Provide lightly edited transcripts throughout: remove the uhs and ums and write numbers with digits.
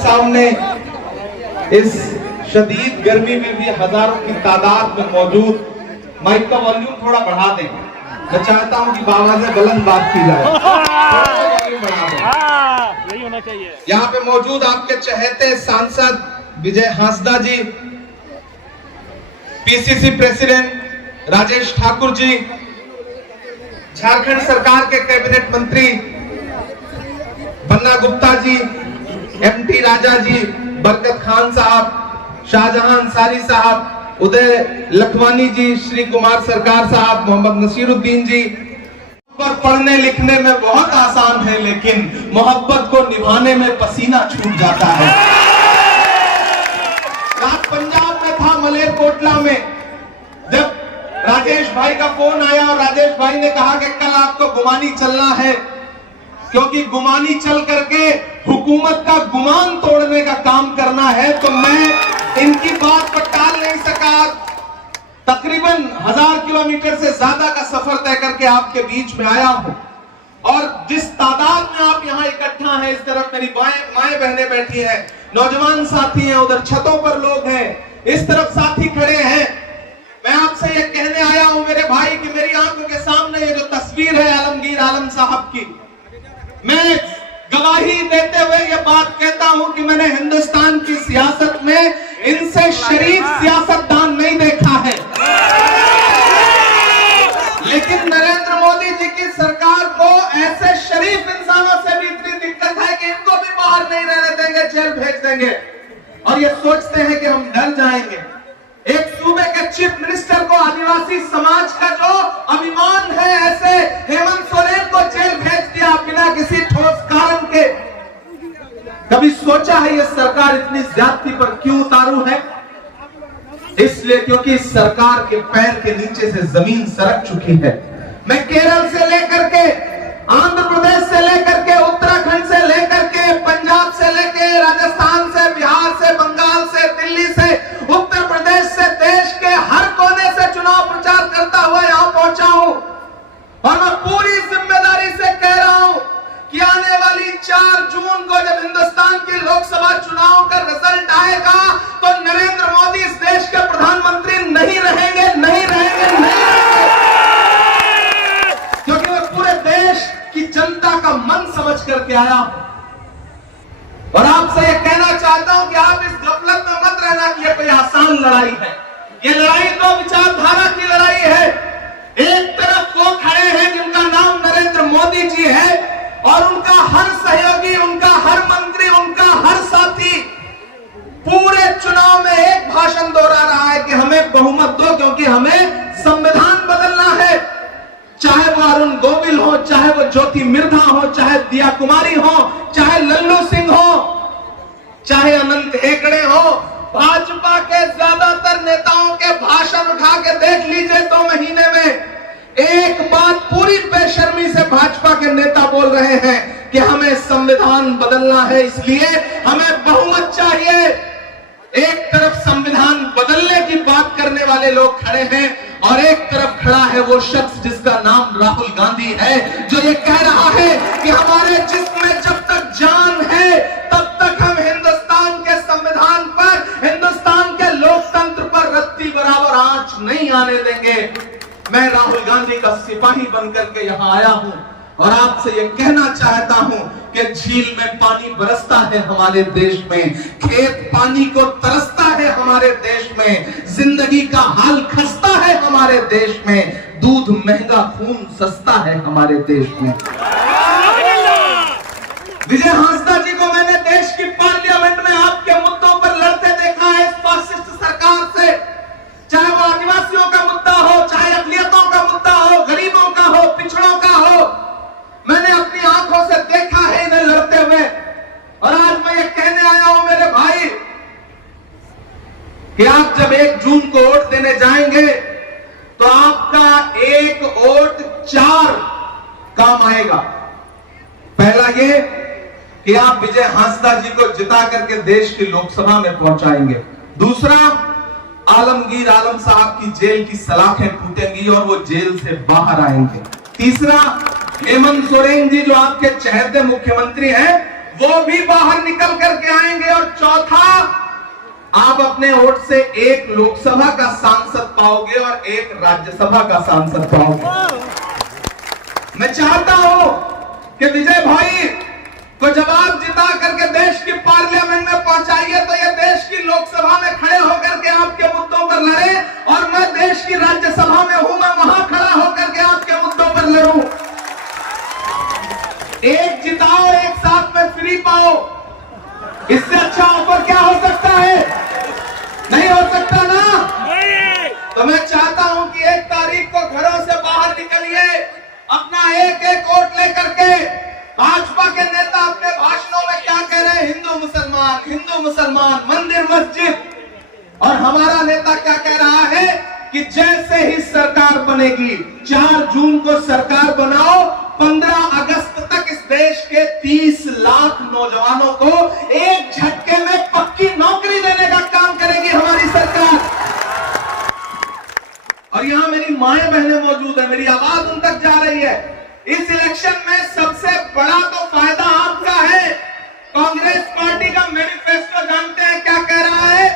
सामने इस शदीद गर्मी में भी हजारों की तादाद में मौजूद, माइक का वॉल्यूम थोड़ा बढ़ा दें। मैं चाहता हूं कि बाबा से बुलंद बात की जाए, यही होना चाहिए। यहाँ पे मौजूद आपके चहेते सांसद विजय हांसदा जी, पीसीसी प्रेसिडेंट राजेश ठाकुर जी, झारखंड सरकार के कैबिनेट मंत्री बन्ना गुप्ता जी, एमटी राजा जी, बरकत खान साहब, शाहजहां अंसारी साहब, उदय लखवानी जी, श्री कुमार सरकार साहब, मोहम्मद नसीरुद्दीन जी। पर पढ़ने लिखने में बहुत आसान है, लेकिन मोहब्बत को निभाने में पसीना छूट जाता है। रात पंजाब में था, मलेरकोटला में, जब राजेश भाई का फोन आया और राजेश भाई ने कहा कि कल आपको गुमानी चलना है, क्योंकि गुमानी चल करके हुकूमत का गुमान तोड़ने का काम करना है। तो मैं इनकी बात पर टाल नहीं सका। तकरीबन 1000 किलोमीटर से ज्यादा का सफर तय करके आपके बीच में आया हूं, और जिस तादाद में आप यहां इकट्ठा हैं, इस तरफ मेरी माएं बहनें बैठी हैं, नौजवान साथी हैं, उधर छतों पर लोग हैं, इस तरफ साथी खड़े हैं। मैं आपसे ये कहने आया हूं मेरे भाई कि मेरी आंखों के सामने ये जो तस्वीर है आलमगीर आलम साहब की, मैं गवाही देते हुए ये बात कहता हूं कि मैंने हिंदुस्तान की सियासत में इनसे शरीफ सियासतदान नहीं देखा है। लेकिन नरेंद्र मोदी जी की सरकार को ऐसे शरीफ इंसानों से भी इतनी दिक्कत है कि इनको भी बाहर नहीं रहने देंगे, जेल भेज देंगे, और ये सोचते हैं कि हम डर जाएंगे। एक सूबे के चीफ मिनिस्टर को आदिवासी समाज का जो अभिमान है, ऐसे हेमंत सोरेन को जेल भेज दिया बिना किसी ठोस कारण के। कभी सोचा है ये सरकार इतनी ज्यादती पर क्यों उतारू है? इसलिए क्योंकि इस सरकार के पैर के नीचे से जमीन सरक चुकी है। मैं केरल से लेकर के, आंध्र प्रदेश से लेकर के, उत्तराखंड से लेकर के, पंजाब से लेकर राजस्थान से, बिहार से, बंगाल से, दिल्ली से, उत्तर प्रदेश से, देश के हर कोने से चुनाव प्रचार करता हुआ यहां पहुंचा हूं, और मैं पूरी जिम्मेदारी से कह रहा हूं कि आने वाली 4 जून को जब हिंदुस्तान के लोकसभा चुनाव का रिजल्ट आएगा, तो नरेंद्र मोदी इस देश के प्रधानमंत्री नहीं रहेंगे, नहीं रहेंगे, नहीं रहेंगे, क्योंकि मैं पूरे देश की जनता का मन समझ करके आया हूं। और आपसे यह कहना चाहता हूं कि आप इस गफलत में मत रहना कि यह कोई आसान लड़ाई है। यह लड़ाई तो विचारधारा की लड़ाई है। एक तरफ वो खड़े हैं जिनका नाम नरेंद्र मोदी जी है, और उनका हर सहयोगी, उनका हर मंत्री, उनका हर साथी पूरे चुनाव में एक भाषण दोहरा रहा है कि हमें बहुमत दो, क्योंकि हमें संविधान बदलना है। चाहे वो अरुण गोविल हो, चाहे वो ज्योति मिर्धा हो, चाहे दिया कुमारी हो, चाहे लल्लू सिंह हो, चाहे अनंत हेगड़े हो, भाजपा के ज्यादातर नेताओं के भाषण उठा के देख लीजिए 2 महीने में, एक बात पूरी बेशर्मी से भाजपा के नेता बोल रहे हैं कि हमें संविधान बदलना है, इसलिए हमें बहुमत चाहिए। एक तरफ संविधान बदलने की बात करने वाले लोग खड़े हैं, और एक तरफ खड़ा है वो शख्स जिसका नाम राहुल गांधी है, जो ये कह रहा है कि हमारे जिस्म में जब तक जान है तब तक हम हिंदुस्तान के संविधान पर, हिंदुस्तान के लोकतंत्र पर रत्ती बराबर आंच नहीं आने देंगे। मैं राहुल गांधी का सिपाही बनकर के यहां आया हूं, और आपसे यह कहना चाहता हूं कि झील में पानी बरसता है हमारे देश में, खेत पानी को तरसता है हमारे देश में, जिंदगी का हाल खस्ता है हमारे देश में, दूध महंगा, खून सस्ता है हमारे देश में। विजय हांसदा जी को मैंने देश की पार्लियामेंट में आपके मुद्दों पर लड़ते देखा है इस फासिस्ट सरकार से, चाहे वो आदिवासियों का मुद्दा हो, चाहे अकलियतों का मुद्दा हो, गरीबों का हो, पिछड़ों का हो, मैंने अपनी आंखों से देखा है इन्हें लड़ते हुए। और आज मैं ये कहने आया हूं मेरे भाई कि आप जब 1 जून को वोट देने जाएंगे तो आपका एक वोट 4 काम आएगा। पहला ये कि आप विजय हांसदा जी को जिता करके देश की लोकसभा में पहुंचाएंगे। दूसरा, आलमगीर आलम साहब की जेल की सलाखें टूटेंगी और वो जेल से बाहर आएंगे। तीसरा, हेमंत सोरेन जी जो आपके चहेते मुख्यमंत्री हैं, वो भी बाहर निकल करके आएंगे। और चौथा, आप अपने वोट से एक लोकसभा का सांसद पाओगे और एक राज्यसभा का सांसद पाओगे। मैं चाहता हूं कि विजय भाई को जब आप जिता करके देश की पार्लियामेंट में पहुंचाइए तो ये देश की लोकसभा में खड़े होकर के आपके मुद्दों पर लड़े, और मैं देश की राज्यसभा में हूं, मैं वहां खड़ा होकर के आपके मुद्दों पर लड़ूं। एक जिताओ, एक साथ में फ्री पाओ, इससे अच्छा ऑफर क्या हो सकता है? नहीं हो सकता ना। तो मैं चाहता हूं कि 1 तारीख को घरों से बाहर निकलिए, अपना एक एक वोट लेकर के। भाजपा के नेता अपने भाषणों में क्या कह रहे हैं? हिंदू मुसलमान, मंदिर मस्जिद। और हमारा नेता क्या कह रहा है कि जैसे ही सरकार बनेगी, 4 जून को सरकार बनाओ, 15 अगस्त तक इस देश के 30 लाख नौजवानों को एक झटके में पक्की नौकरी देने का काम करेगी हमारी सरकार। और यहां मेरी माएं बहनें मौजूद है, मेरी आवाज उन तक जा रही है। इस इलेक्शन में सबसे बड़ा तो फायदा आपका है। कांग्रेस पार्टी का मैनिफेस्टो जानते हैं क्या कह रहा है?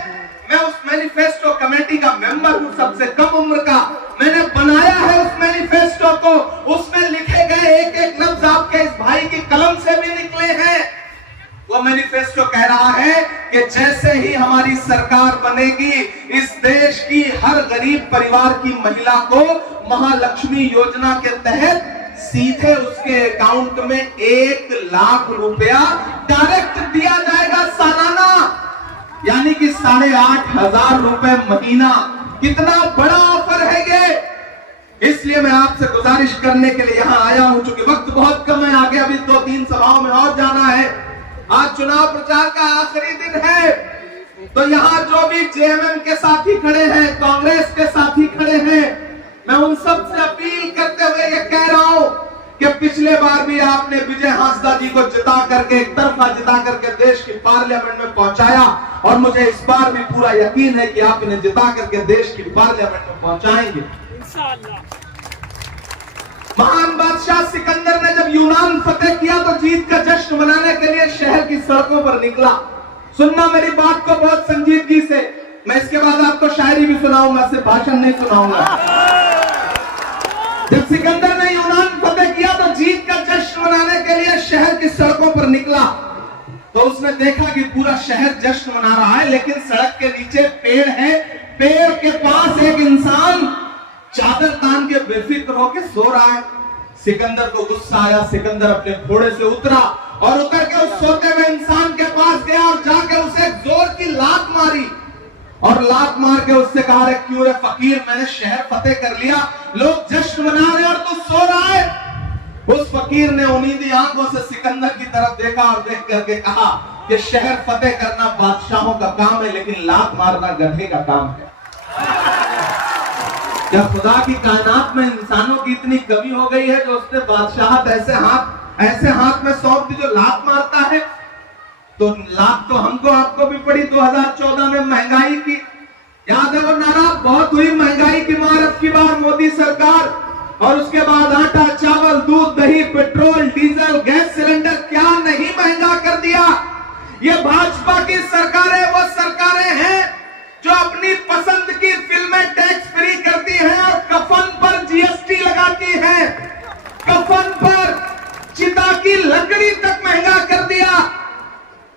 मैं उस मैनिफेस्टो कमेटी का मेंबर हूं, सबसे कम उम्र का। मैंने बनाया है उस मैनिफेस्टो को। उसमें लिखे गए एक एक लफ्ज आपके इस भाई की कलम से भी निकले हैं। वो मैनिफेस्टो कह रहा है कि जैसे ही हमारी सरकार बनेगी, इस देश की हर गरीब परिवार की महिला को महालक्ष्मी योजना के तहत सीधे उसके अकाउंट में 1 लाख रुपया डायरेक्ट दिया जाएगा सालाना, यानी कि 8,500 रुपए महीना। कितना बड़ा ऑफर है ये। इसलिए मैं आपसे गुजारिश करने के लिए यहां आया हूं, चूंकि वक्त बहुत कम है, आगे अभी 2-3 सभाओं में और जाना है। आज चुनाव प्रचार का आखिरी दिन है, तो यहां जो भी जेएमएम के साथी खड़े हैं, कांग्रेस के साथी खड़े हैं, मैं उन सब से अपील करते हुए ये कह रहा हूं कि पिछले बार भी आपने विजय हांसदा जी को जिता करके, एक तरफा जिता करके देश की पार्लियामेंट में पहुंचाया, और मुझे इस बार भी पूरा यकीन है कि आप इन्हें जिता करके देश की पार्लियामेंट में पहुंचाएंगे इंशाअल्लाह। महान बादशाह सिकंदर ने जब यूनान फतेह किया तो जीत का जश्न मनाने के लिए शहर की सड़कों पर निकला। सुनना मेरी बात को बहुत संजीदगी से। मैं इसके बाद आपको शायरी भी सुनाऊंगा, सिर्फ भाषण नहीं सुनाऊंगा। जब सिकंदर ने यूनान फतेह किया तो जीत का जश्न मनाने के लिए शहर की सड़कों पर निकला, तो उसने देखा कि पूरा शहर जश्न मना रहा है, लेकिन सड़क के नीचे पेड़ है। पेड़ के पास एक इंसान चादर तान के बेफिक्र होकर सो रहा है। सिकंदर को गुस्सा आया। सिकंदर अपने घोड़े से उतरा और उतर के उस सोते हुए इंसान के पास गया और जाके उसे जोर की लात मारी, और लात मार के उससे कहा, रे क्यों रे फकीर, मैंने शहर फतेह कर लिया, लोग जश्न मना रहे और तू सो रहा है। उस फकीर ने उम्मीदी आंखों से सिकंदर की तरफ देखा और देख करके कहा कि शहर फतेह करना बादशाहों का काम है, लेकिन लात मारना गधे का काम है। क्या खुदा की कायनात में इंसानों की इतनी कमी हो गई है जो उसने बादशाहत ऐसे हाथ में सौंप दी जो लात मारता है? तो लात तो हमको आपको भी पड़ी 2014 में महंगाई की। याद है वो नारा? बहुत हुई महंगाई की मार अब की बार मोदी सरकार। और उसके बाद आटा, चावल, दूध, दही, पेट्रोल, डीजल, गैस सिलेंडर क्या नहीं महंगा कर दिया। ये भाजपा की सरकारें वो सरकारें हैं जो अपनी पसंद की फिल्में टैक्स फ्री करती हैं और कफन पर जीएसटी लगाती हैं। कफन पर चिता की लकड़ी तक महंगा कर दिया।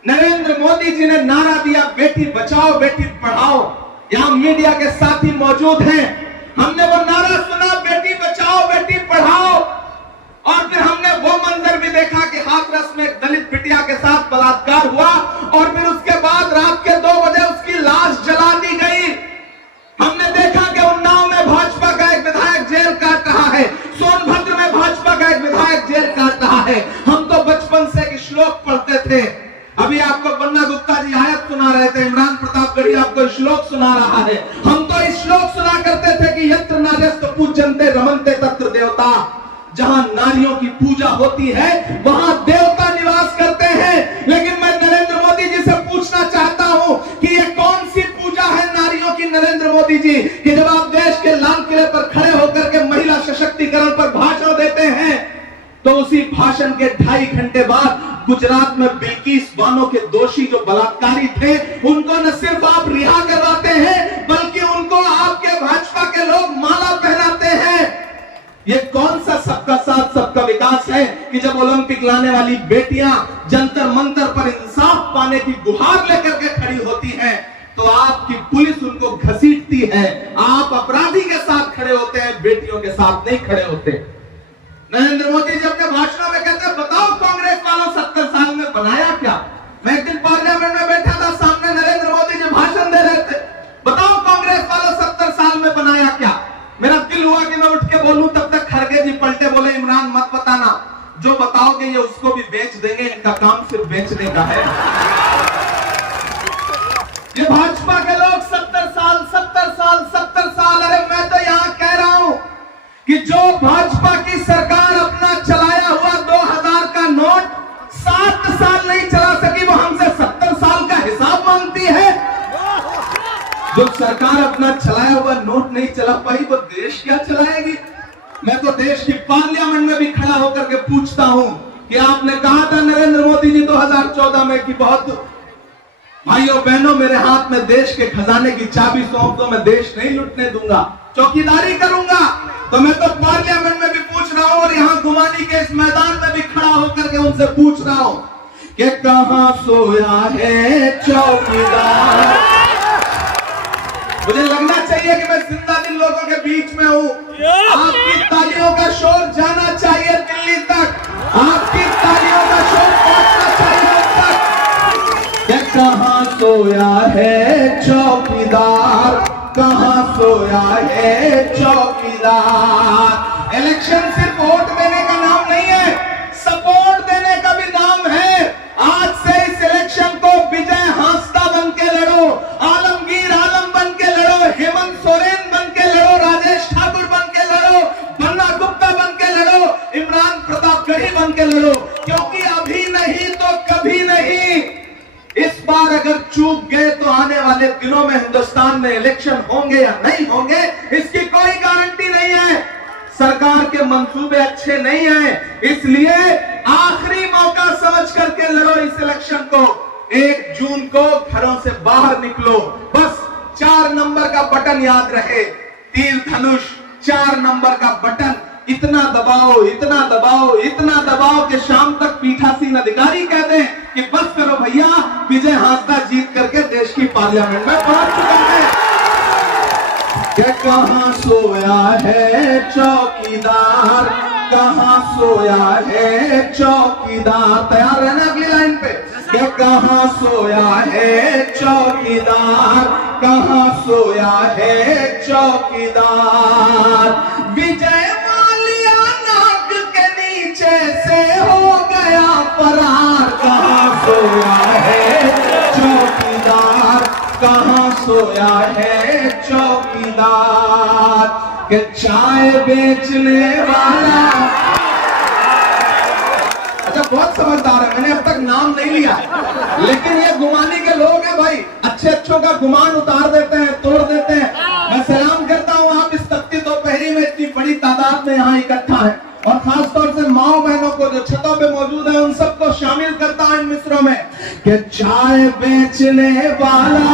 नरेंद्र मोदी जी ने नारा दिया, बेटी बचाओ बेटी पढ़ाओ। यहां मीडिया के साथी मौजूद हैं, हमने वो नारा सुना, बेटी बचाओ बेटी पढ़ाओ, और फिर हमने वो मंजर भी देखा कि हाथरस में एक दलित बिटिया के साथ बलात्कार हुआ, और फिर उसके बाद रात के 2 बजे उसकी लाश जला दी गई। हमने देखा कि उन्नाव में भाजपा का एक विधायक जेल काट रहा है, सोनभद्र में भाजपा का एक विधायक जेल काट रहा है। हम तो बचपन से एक श्लोक पढ़ते थे, अभी आपको बन्ना गुप्ता जी आयत सुना रहे थे, इमरान प्रतापगढ़ी आपको श्लोक सुना रहा है। हम तो इस श्लोक सुना करते थे कि यत्र नार्यस्तु पूज्यन्ते रमन्ते तत्र देवता। जहां नारियों की पूजा होती है वहां देवता निवास करते हैं। लेकिन मैं नरेंद्र मोदी जी से पूछना चाहता हूं कि ये कौन सी पूजा है नारियों की, नरेंद्र मोदी जी, कि जब आप देश के लाल किले पर खड़े होकर के महिला सशक्तिकरण पर भाषण देते हैं तो उसी भाषण के 2.5 घंटे बाद गुजरात में बिल्किस बानो के दोषी जो बलात्कारी थे, उनको न सिर्फ आप रिहा करवाते हैं, बल्कि उनको आपके भाजपा के लोग माला पहनाते हैं। ये कौन सा सबका साथ सबका विकास है कि जब ओलंपिक लाने वाली बेटियां जंतर मंतर पर इंसाफ पाने की गुहार लेकर के खड़ी होती हैं, तो आपकी पुलिस उनको घसीटती है। आप अपराधी के साथ खड़े होते हैं, बेटियों के साथ नहीं खड़े होते। नरेंद्र मोदी जी अपने भाषणों में कहते हैं, बताओ कांग्रेस वालों 70 साल में बनाया क्या। मैं एक दिन पार्लियामेंट में बैठा था, सामने नरेंद्र मोदी जी भाषण दे रहे थे, बताओ कांग्रेस वालों 70 साल में बनाया क्या। मेरा दिल हुआ कि मैं उठ के बोलूं, तब तक खड़गे जी पलटे, बोले इमरान मत बताना, जो बताओगे ये उसको भी बेच देंगे, इनका काम सिर्फ बेचने का है। ये भाजपा के लोग 70 साल 70 साल 70 साल, अरे मैं तो यहां कह रहा हूं कि जो भाजपा की सरकार अपना चलाया हुआ 2000 का नोट 7 साल नहीं चला सकी, वो हमसे 70 साल का हिसाब मांगती है। जो सरकार अपना चलाया हुआ नोट नहीं चला पाई, वो देश क्या चलाएगी। मैं तो देश की पार्लियामेंट में भी खड़ा होकर के पूछता हूं कि आपने कहा था नरेंद्र मोदी जी 2014 में कि बहुत भाइयों बहनों, मेरे हाथ में देश के खजाने की चाबी सौंप दो, मैं देश नहीं लुटने दूंगा, चौकीदारी करूंगा। तो मैं तो पार्लियामेंट में भी पूछ रहा हूं और यहां गुमानी के इस मैदान में भी खड़ा होकर के उनसे पूछ रहा हूं कि कहां सोया है चौकीदार। मुझे लगना चाहिए कि मैं जिंदा दिल लोगों के बीच में हूं। आपकी तालियों का शोर जाना चाहिए दिल्ली तक, आपकी तालियों का शोर पहुंचना चाहिए उन तक। कहां सोया है चौकीदार, कहां सोया है चौकीदार। इलेक्शन सिर्फ वोट देने का नाम नहीं है, सपोर्ट देने का भी नाम है। आज से इस इलेक्शन को विजय हांसदा बन के लड़ो, आलमगीर आलम बन के लड़ो, हेमंत सोरेन बन के लड़ो, राजेश ठाकुर बन के लड़ो, बन्ना गुप्ता बन के लड़ो, इमरान प्रतापगढ़ी बन के लड़ो, क्योंकि अभी नहीं तो कभी नहीं। इस बार अगर चूक गए तो आने वाले दिनों में हिंदुस्तान में इलेक्शन होंगे या नहीं होंगे, इसकी कोई गारंटी नहीं है। सरकार के मंसूबे अच्छे नहीं हैं, इसलिए आखिरी मौका समझ करके लड़ो इस इलेक्शन को। 1 जून को घरों से बाहर निकलो, बस 4 नंबर का बटन याद रहे, तीर धनुष 4 नंबर का बटन, इतना दबाओ इतना दबाओ इतना दबाओ कि शाम तक पीठासीन अधिकारी कह दें कि बस करो भैया, विजय हांसदा जीत करके देश की पार्लियामेंट में पहुंच चुका है। क्या कहां सोया है चौकीदार, कहां सोया है चौकीदार। तैयार रहना अगली लाइन पे। क्या कहां सोया है चौकीदार, कहां सोया है चौकीदार। विजय माल्या नाक के नीचे से हो गया फरार, कहां सोया है चौकीदार, कहां सोया है चौकीदार। के चाय बेचने वाला, अच्छा बहुत समझदार है, मैंने अब तक नाम नहीं लिया, लेकिन ये गुमानी के लोग हैं भाई, अच्छे अच्छों का गुमान उतार देते हैं, तोड़ देते हैं। मैं सलाम करता हूं, आप इस तख्ती दोपहरी में इतनी बड़ी तादाद में यहाँ इकट्ठा है, और खासतौर से माओ बहनों को जो छतों पे मौजूद है, उन सबको शामिल करता हूं इन मिसरों में कि चाय बेचने वाला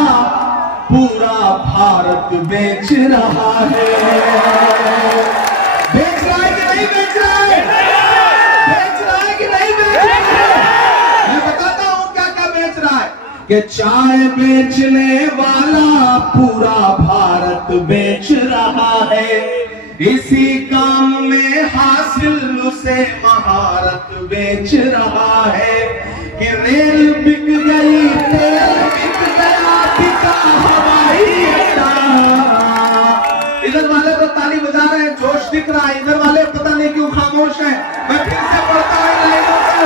पूरा भारत बेच रहा है। बेच रहा है कि नहीं बेच रहा है? बेच रहा है कि नहीं बेच रहा है? मैं बताता हूं क्या क्या बेच रहा है। कि चाय बेचने वाला पूरा भारत बेच रहा है, इसी काम में हासिल उसे महारत बेच रहा है। कि रेल बिक गई, तेल बिक गया, बिका हवाई अड्डा। इधर वाले तो ताली बजा रहे हैं, जोश दिख रहा है, इधर वाले पता नहीं क्यों खामोश हैं। मैं फिर से पढ़ता हूं लाइनों को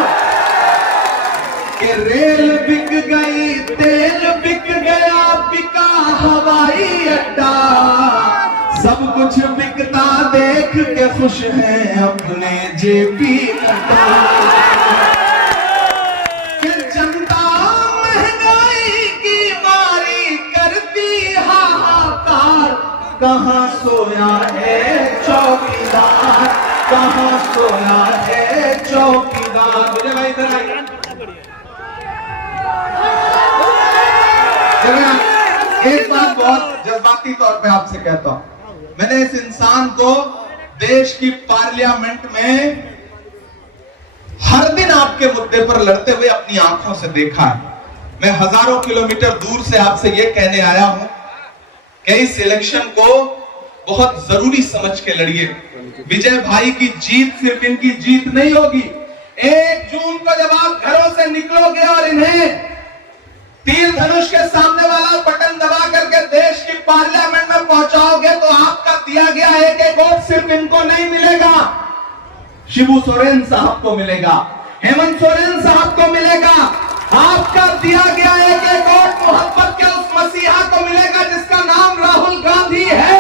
कि रेल बिक गई, तेल बिक गया, बिका हवाई अड्डा। सब कुछ बिकता देख के खुश हैं अपने जेपी नड्डा। जनता महंगाई की मारी करती हाहाकार, कहां सोया है चौकीदार, कहां सोया है चौकीदार। मुझे भाई इधर आइए, एक बात बहुत जज्बाती तौर पे आपसे कहता हूं, मैंने इस इंसान को देश की पार्लियामेंट में हर दिन आपके मुद्दे पर लड़ते हुए अपनी आंखों से देखा है। मैं हजारों किलोमीटर दूर से आपसे यह कहने आया हूं कि इस इलेक्शन को बहुत जरूरी समझ के लड़िए। विजय भाई की जीत सिर्फ इनकी जीत नहीं होगी। 1 जून को जब आप घरों से निकलोगे और इन्हें तीर धनुष के सामने वाला बटन दबा करके देश की पार्लियामेंट में पहुंचाओगे तो आपका दिया गया एक वोट सिर्फ इनको नहीं मिलेगा, शिबू सोरेन साहब को मिलेगा, हेमंत सोरेन साहब को मिलेगा। आपका दिया गया एक वोट मोहब्बत के उस मसीहा को मिलेगा जिसका नाम राहुल गांधी है।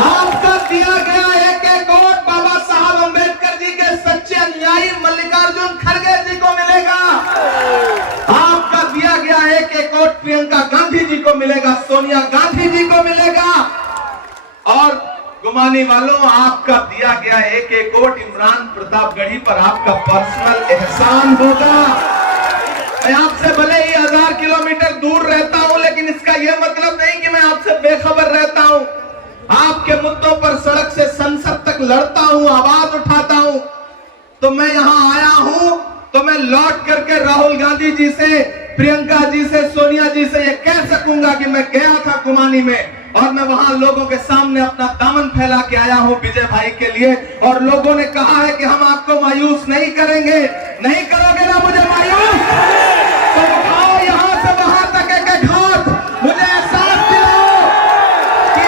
आपका दिया गया एक वोट बाबा साहब अंबेडकर जी के सच्चे अनुयायी मल्लिकार्जुन खड़गे जी को मिलेगा। आपका दिया गया एक वोट प्रियंका गांधी जी को मिलेगा, सोनिया गांधी जी को मिलेगा। और गुमानी वालों, आपका दिया गया एक वोट इमरान प्रतापगढ़ी पर आपका पर्सनल एहसान होगा। मैं आपसे भले ही 1000 किलोमीटर दूर रहता हूं, लेकिन इसका यह मतलब नहीं कि मैं आपसे बेखबर रहता हूं। आपके मुद्दों पर सड़क से संसद तक लड़ता हूं, आवाज उठाता हूं। तो मैं यहां आया हूं तो मैं लौट करके राहुल गांधी जी से, प्रियंका जी से, सोनिया जी से ये कह सकूंगा कि मैं गया था कुमानी में और मैं वहां लोगों के सामने अपना दामन फैला के आया हूं विजय भाई के लिए। और लोगों ने कहा है कि हम आपको मायूस नहीं करेंगे। नहीं करोगे ना मुझे मायूस? तो उठाओ यहां से वहां तक एक हाथ, मुझे एहसास दिलाओ कि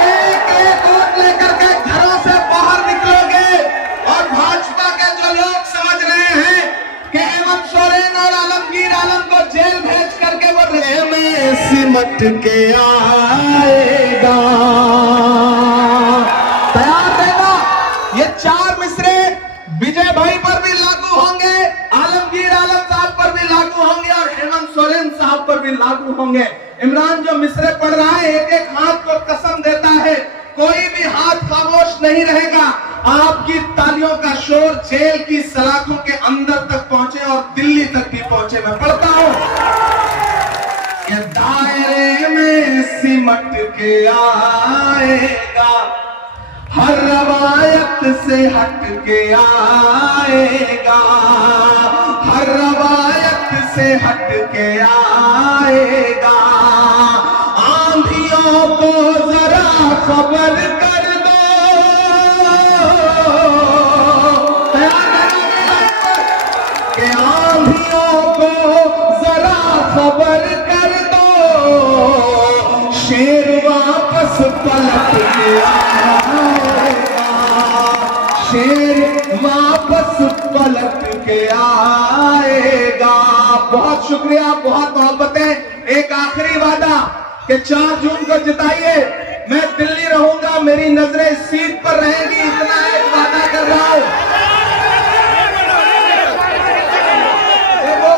एक वोट लेकर के घरों से बाहर निकलोगे। और भाजपा के जो लोग समझ रहे हैं कि हेमंत सोरेन और आलमगीर आलम को जेल भेज करके वो रेह में सिमट के आएगा, तैयार रहना। ये 4 मिसरे विजय भाई पर भी लागू होंगे, आलमगीर आलम साहब पर भी लागू होंगे और हेमंत सोरेन साहब पर भी लागू होंगे। इमरान जो मिसरे पढ़ रहा है, एक हाथ को कसम देता है कोई भी हाथ खामोश नहीं रहेगा। आपकी तालियों का शोर जेल की सलाखों के अंदर तक पहुंचे और दिल्ली तक भी पहुंचे। मैं पढ़ता हूं कि दायरे में सिमट के आएगा, हर रवायत से हट के आएगा, हर रवायत से हट के आएगा। आंधियों को जरा खबर कर दो, कि आंधियों को जरा खबर कर दो, शेर वापस पलट के आएगा, शेर वापस पलट के आएगा। बहुत शुक्रिया, बहुत मोहब्बतें। एक आखिरी वादा कि 4 जून को जिताइए। मैं दिल्ली रहूंगा, मेरी नजरें इस सीट पर रहेंगी, इतना एक वादा कर रहा हूं।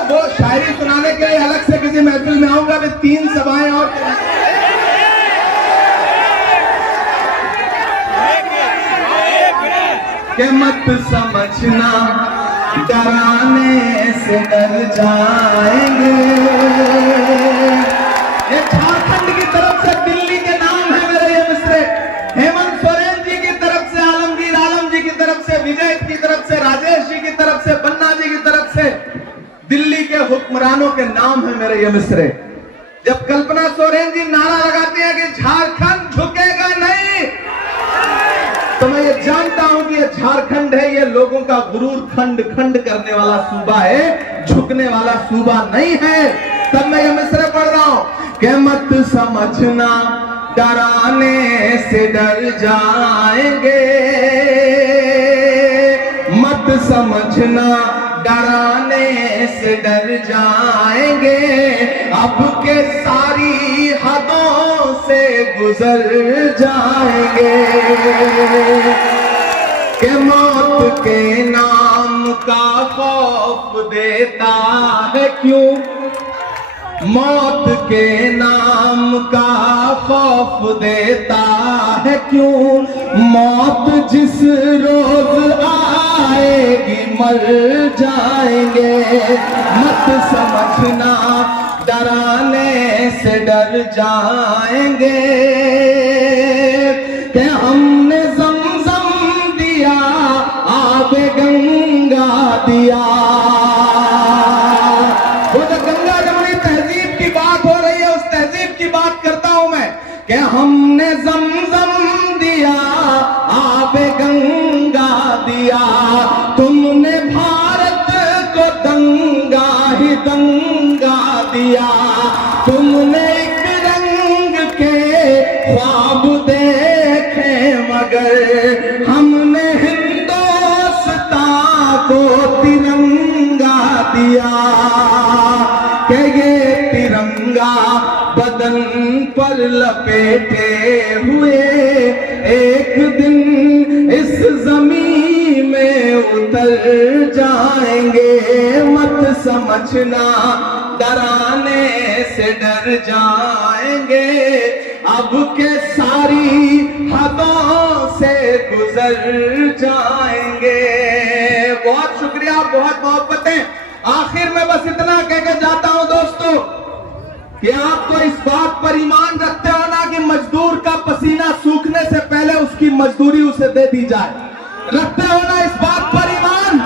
वो शायरी सुनाने के लिए अलग से किसी महफिल में आऊंगा। मैं 3 सभाएं और के मत समझना डराने से डर जाएंगे। ये झारखंड की तरफ से दिल्ली के नाम है मेरे ये मिसरे। हेमंत सोरेन जी की तरफ से, आलमगीर आलम जी की तरफ से, विजय की तरफ से, राजेश जी की तरफ से, बन्ना जी की तरफ से दिल्ली के हुक्मरानों के नाम है मेरे ये मिसरे। जब कल्पना सोरेन जी नारा लगाते हैं कि झारखंड झुकेगा नहीं, तो मैं ये जानता हूं कि ये झारखंड है, ये लोगों का गुरूर खंड खंड करने वाला सूबा है, झुकने वाला सूबा नहीं है। तब मैं ये मिसरे पढ़ रहा हूं कि मत समझना डराने से डर जाएंगे, मत समझना डराने से डर जाएंगे, अब के सारी हदों से गुजर जाएंगे। कि मौत के नाम का खौफ देता है क्यों, मौत के नाम का खौफ देता है क्यों, मौत जिस रोज आएगी मर जाएंगे, मत समझना डराने से डर जाएंगे कि हमने ज़मज़म दिया, आबे गंगा दिया। वो जो गंगा जमुनी तहजीब की बात हो रही है, उस तहजीब की बात करता हूं मैं कि हमने ज़मज़म दिया, आबे गंगा दिया। तुमने भारत को दंगा ही दंगा दिया। तुमने एक रंग के ख्वाब देखे मगर हमने हिंदुस्तान को तिरंगा दिया। कि ये तिरंगा बदन पर लपेटे हुए एक दिन इस जमीन में उतर जाएंगे। मत समझना डराने से डर जाएंगे, अब के सारी हदों से गुजर जाएंगे। बहुत शुक्रिया, बहुत मोहब्बतें। आखिर में बस इतना कहकर जाता हूं दोस्तों कि आप तो इस बात पर ईमान रखते हो ना कि मजदूर का पसीना सूखने से पहले उसकी मजदूरी उसे दे दी जाए। रखते हो ना इस बात पर ईमान?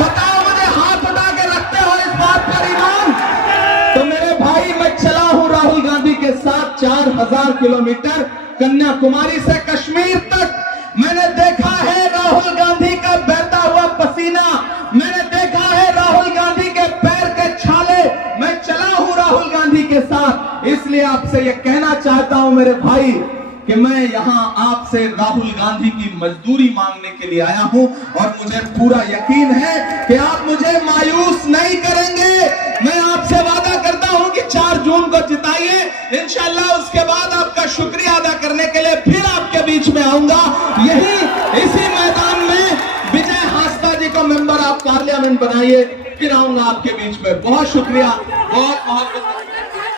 बताओ मुझे, हाथ उठा के रखते हो इस बात पर ईमान? तो मेरे भाई, मैं चला हूं राहुल गांधी के साथ 4000 किलोमीटर कन्याकुमारी से कश्मीर तक। मैंने देखा है राहुल गांधी का बहता हुआ पसीना, मैंने देखा है राहुल गांधी के पैर के छाले। मैं चला हूं राहुल गांधी के साथ, इसलिए आपसे यह कहना चाहता हूं मेरे भाई कि मैं यहां आपसे राहुल गांधी की मजदूरी मांगने के लिए आया हूं और मुझे पूरा यकीन है कि आप मुझे मायूस नहीं करेंगे। मैं आपसे वादा करता हूं कि 4 जून को जिताइए इंशाअल्लाह। उसके बाद आपका शुक्रिया अदा करने के लिए फिर आपके बीच में आऊंगा। यही इसी मैदान में विजय हास्ता जी को मेंबर ऑफ पार्लियामेंट बनाइए, फिर आऊंगा आपके बीच में। बहुत शुक्रिया, बहुत बहुत